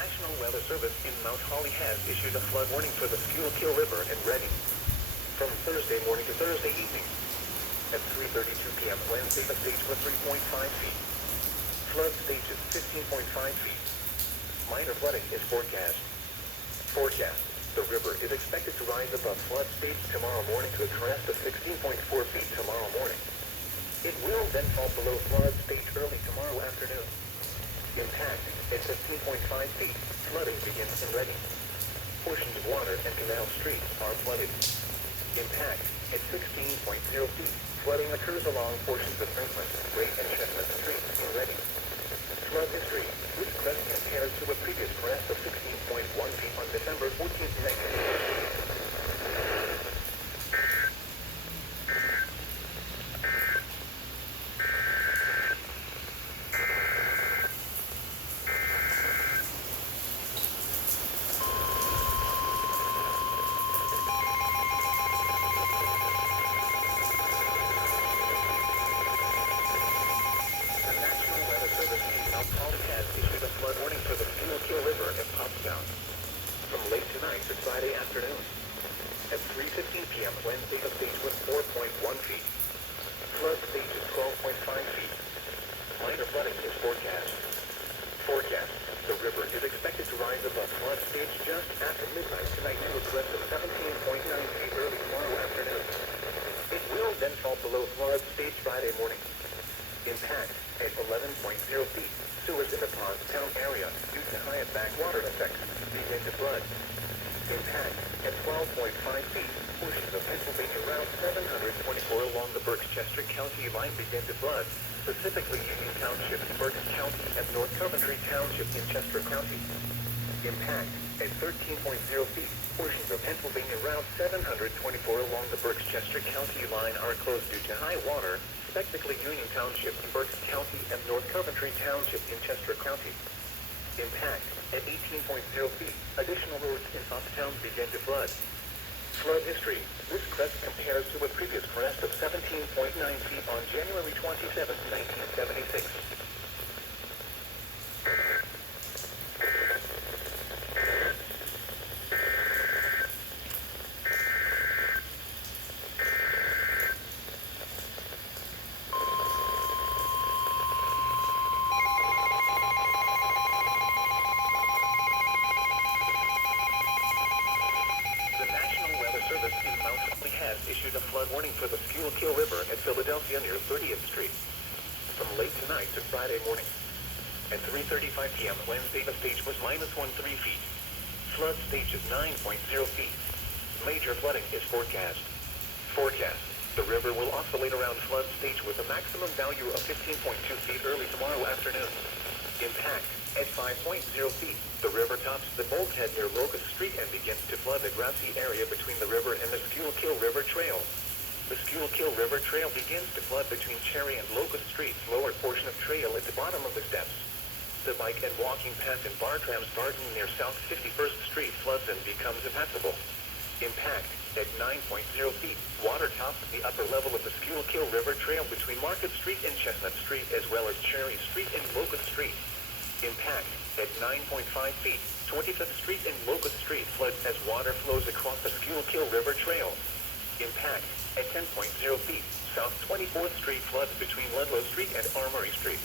National Weather Service in Mount Holly has issued a flood warning for the Schuylkill River and Reading from Thursday morning to Thursday evening. At 3:32 p.m. Wednesday, the stage was 3.5 feet. Flood stage is 15.5 feet. Minor flooding is forecast. The river is expected to rise above flood stage tomorrow morning to a crest of 16.4 feet tomorrow morning. It will then fall below flood stage early tomorrow afternoon. Impact at 15.5 feet. Flooding begins in Reading. Portions of Water and Canal Street are flooded. Impact at 16.0 feet. Flooding occurs along portions of Franklin, Great and Chestnut Street in Reading. Flood history. This crest compares to a previous crest of 16.1 feet on December 14th, 1980. From late tonight to Friday afternoon. At 3:15 p.m. Wednesday, the stage was 4.1 feet. Flood stage is 12.5 feet. Minor flooding is forecast. The river is expected to rise above flood stage just after midnight tonight to a crest of 17.9 feet early tomorrow afternoon. It will then fall below flood stage Friday morning. Impact at 11.0 feet. Sewers in the Pottstown area, due to high backwater effects, begin to flood. Impact at 12.5 feet. Portions of Pennsylvania Route 724 along the Berks-Chester County line begin to flood, specifically Union Township, Berks County, and North Coventry Township in Chester County. Impact at 13.0 feet. Portions of Pennsylvania Route 724 along the Berks-Chester County line are closed due to high water, respectively Union Township, Berks County, and North Coventry Township in Chester County. Impact at 18.0 feet. Additional roads in Pottstown begin to flood. Flood history. This crest compares to a previous crest of 17.9 feet on January 27, 1976. Issued a flood warning for the Schuylkill River at Philadelphia near 30th Street from late tonight to Friday morning. At 3:35 p.m. Wednesday, the stage was -13 feet. Flood stage is 9.0 feet. Major flooding is forecast. The river will oscillate around flood stage with a maximum value of 15.2 feet early tomorrow afternoon. Impact at 5.0 feet. The river tops the bulkhead near Locust Street and begins to flood the grassy area between the river and the Schuylkill River Trail. The Schuylkill River Trail begins to flood between Cherry and Locust Streets, lower portion of trail at the bottom of the steps. The bike and walking path and bar tram starting near South 51st Street floods and becomes impassable. Impact at 9.0 feet. Water tops the upper level of the Schuylkill River Trail between Market Street and Chestnut Street, as well as Cherry Street and Locust Street. Impact at 9.5 feet. 25th Street and Locust Street floods as water flows across the Schuylkill River Trail. Impact at 10.0 feet. South 24th Street floods between Ludlow Street and Armory Street.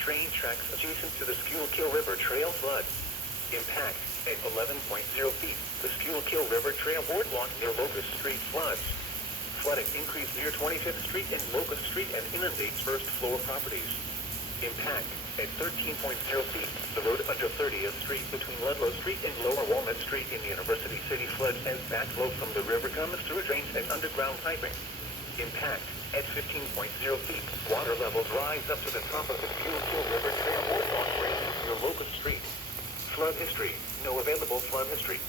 Train tracks adjacent to the Schuylkill River Trail flood. Impact at 11.0 feet. The Schuylkill River Trail boardwalk near Locust Street floods. Flooding increased near 25th Street and Locust Street and inundates first floor properties. Impact at 13.0 feet. The road under 30th Street between Ludlow Street and Lower Walnut Street in University City floods as backflow from the river comes through drains and underground piping. Impact at 15.0 feet. Water levels rise up to the top of the Schuylkill River Trail boardwalk bridge near Locust Street. Flood history. No available flood history.